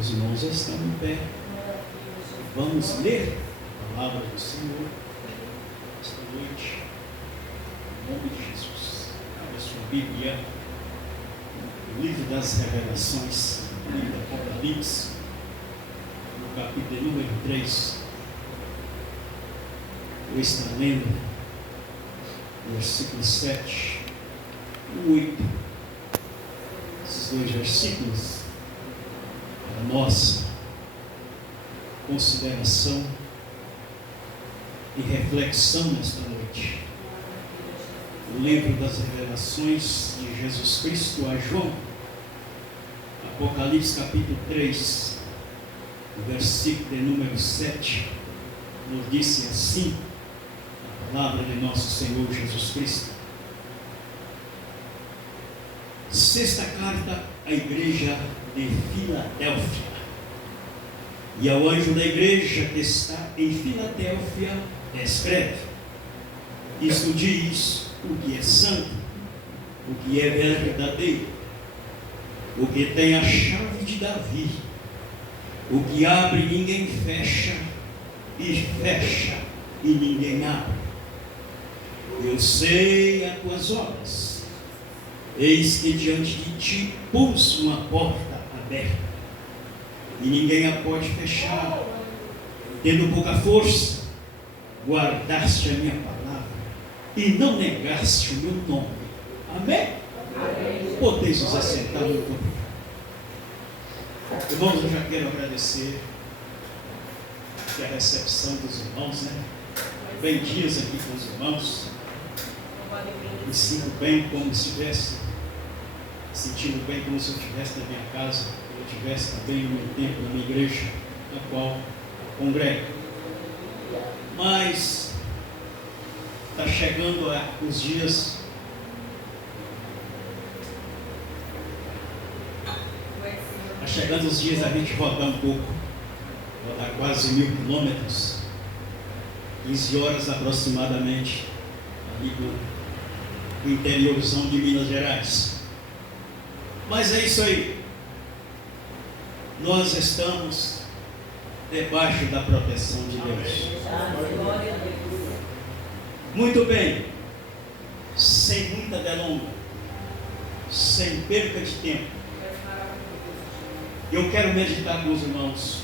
Os irmãos estão em pé. Vamos ler a palavra do Senhor esta noite, em nome de Jesus. Abra sua Bíblia, o livro das Revelações, o livro do Apocalipse, no capítulo número 3. Eu estou lendo versículo 7 e 8. Esses dois versículos, para nossa consideração e reflexão nesta noite. O livro das Revelações de Jesus Cristo a João, Apocalipse capítulo 3, versículo de número 7, nos disse assim, a palavra de nosso Senhor Jesus Cristo. Sexta carta à igreja de Filadélfia. E ao anjo da igreja que está em Filadélfia, escreve: isto diz o que é santo, o que é verdadeiro, o que tem a chave de Davi, o que abre e ninguém fecha, e fecha e ninguém abre. Eu sei as tuas obras, eis que diante de ti pus uma porta aberta, e ninguém a pode fechar. Tendo pouca força, guardaste a minha palavra e não negaste o meu nome. Amém? Amém. Podeis nos assentar no corpo. Irmãos, eu já quero agradecer a recepção dos irmãos, né? Bem dias aqui com os irmãos. Me sinto bem como se estivesse sentindo bem como se eu estivesse na minha casa, eu estivesse também no meu tempo, na minha igreja, na qual congrego. Mas está chegando os dias da gente rodar um pouco, rodar quase 1000 quilômetros, 15 horas aproximadamente, ali no interiorzão de Minas Gerais. Mas é isso aí. Nós estamos debaixo da proteção de Deus. Muito bem. Sem muita delonga, sem perca de tempo, eu quero meditar com os irmãos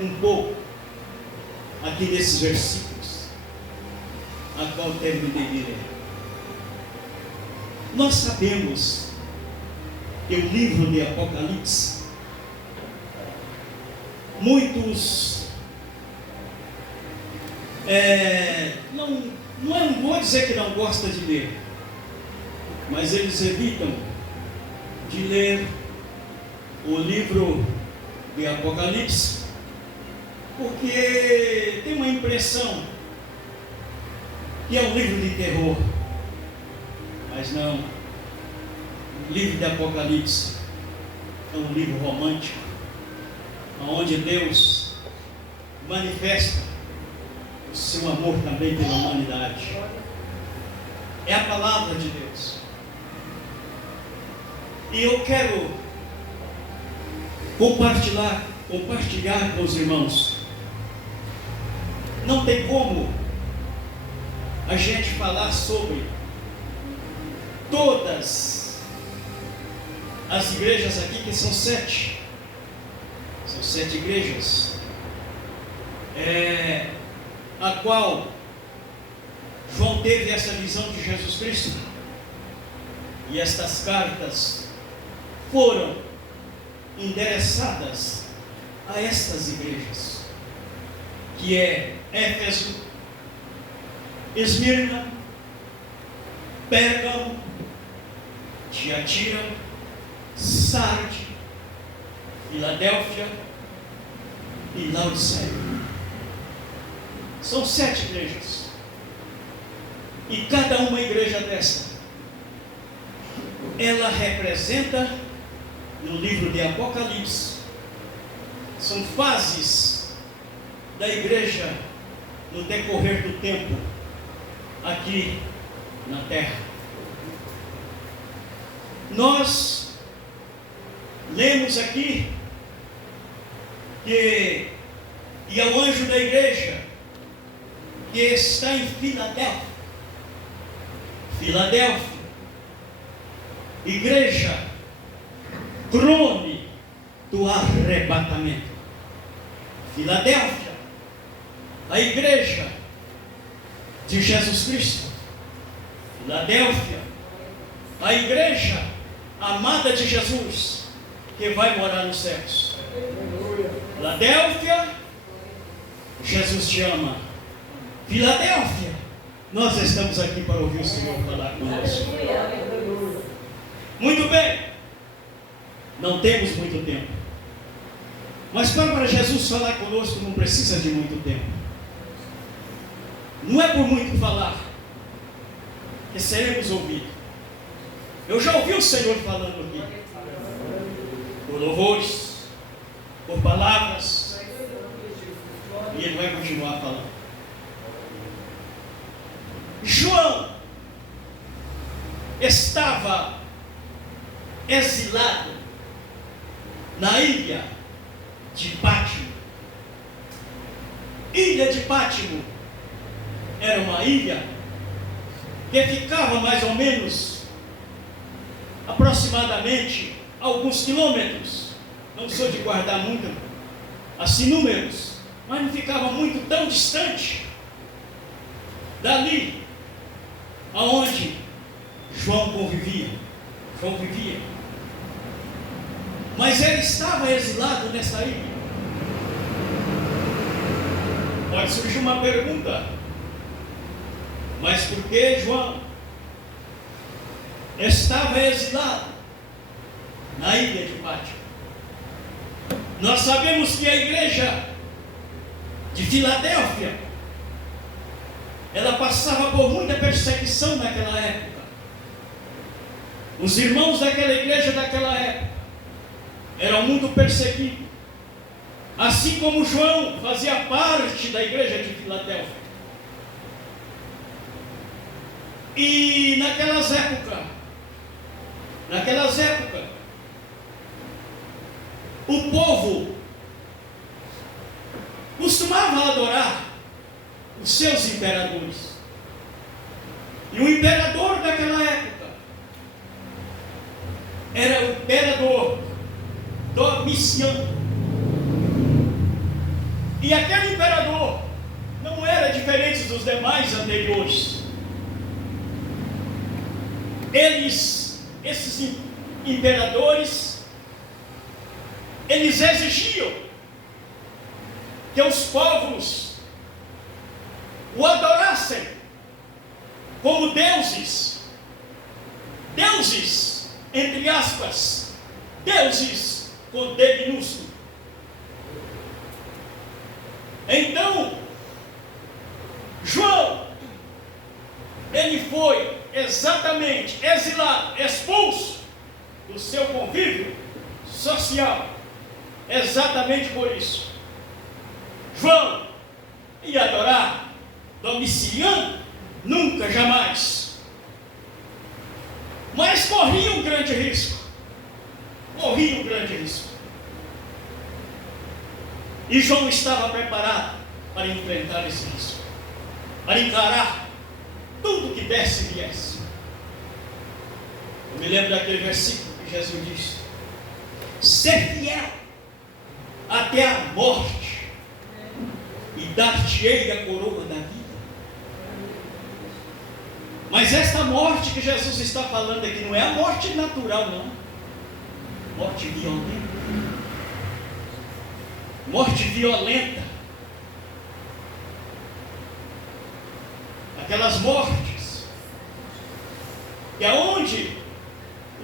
um pouco aqui nesses versículos, a qual terminei de ler. Nós sabemos que o livro de Apocalipse, muitos não vou dizer que não gostam de ler, mas eles evitam de ler o livro de Apocalipse, porque tem uma impressão que é um livro de terror. Mas não, o livro de Apocalipse é um livro romântico, onde Deus manifesta o seu amor também pela humanidade. É a palavra de Deus. E eu quero compartilhar com os irmãos. Não tem como a gente falar sobre todas as igrejas aqui, que são 7. São 7 igrejas, a qual João teve essa visão de Jesus Cristo. E estas cartas foram endereçadas a estas igrejas, que é Éfeso, Esmirna, Pérgamo, Tiatira, Sarde, Filadélfia e Laodiceia. São 7 igrejas. E cada uma igreja dessa, ela representa, no livro de Apocalipse, são fases da igreja no decorrer do tempo aqui na terra. Nós lemos aqui e ao anjo da igreja que está em Filadélfia. Filadélfia, igreja, trone do arrebatamento. Filadélfia, a igreja de Jesus Cristo. Filadélfia, a igreja amada de Jesus, que vai morar nos céus. Filadélfia, Jesus te ama. Filadélfia, nós estamos aqui para ouvir o Senhor falar conosco. Muito bem, não temos muito tempo, mas para Jesus falar conosco não precisa de muito tempo. Não é por muito falar que seremos ouvidos. Eu já ouvi o Senhor falando aqui, por louvores, por palavras, e Ele vai continuar falando. João estava exilado na ilha de Pátimo. Ilha de Pátimo era uma ilha que ficava mais ou menos, aproximadamente, alguns quilômetros. Não sou de guardar muito assim números, mas não ficava muito tão distante dali aonde João vivia. Mas ele estava exilado nessa ilha. Pode surgir uma pergunta: mas por que João estava exilado na ilha de Pátimo? Nós sabemos que a igreja de Filadélfia, ela passava por muita perseguição naquela época. Os irmãos daquela igreja daquela época eram muito perseguidos, assim como João fazia parte da igreja de Filadélfia. E naquelas épocas, o povo costumava adorar os seus imperadores. E o imperador daquela época era o imperador Domiciano. E aquele imperador não era diferente dos demais anteriores. Esses imperadores, eles exigiam que os povos o adorassem como deuses, entre aspas, deuses com D minúsculo. Então, João, ele foi exatamente exilado, expulso do seu convívio social, exatamente por isso. João ia adorar Domiciano? Nunca, jamais. Mas corria um grande risco. E João estava preparado para enfrentar esse risco, para encarar tudo que desse e viesse. Eu me lembro daquele versículo que Jesus disse: ser fiel até a morte, e dar-te-ei a coroa da vida. Mas esta morte que Jesus está falando aqui não é a morte natural, não. Morte violenta. Morte violenta. Aquelas mortes que aonde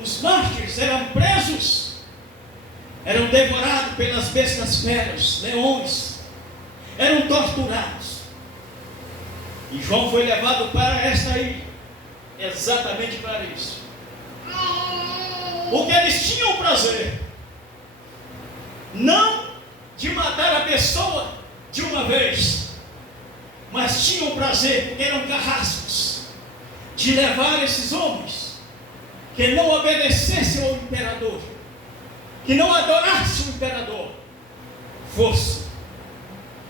os mártires eram presos, eram devorados pelas bestas feras, leões, eram torturados. E João foi levado para esta ilha, exatamente para isso. Porque eles tinham prazer, não de matar a pessoa de uma vez, mas tinham prazer, porque eram carrascos, de levar esses homens que não obedecessem ao imperador, que não adorassem o imperador, fosse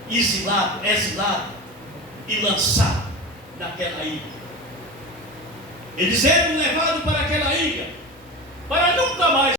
exilado e lançado naquela ilha. Eles eram levados para aquela ilha, para nunca mais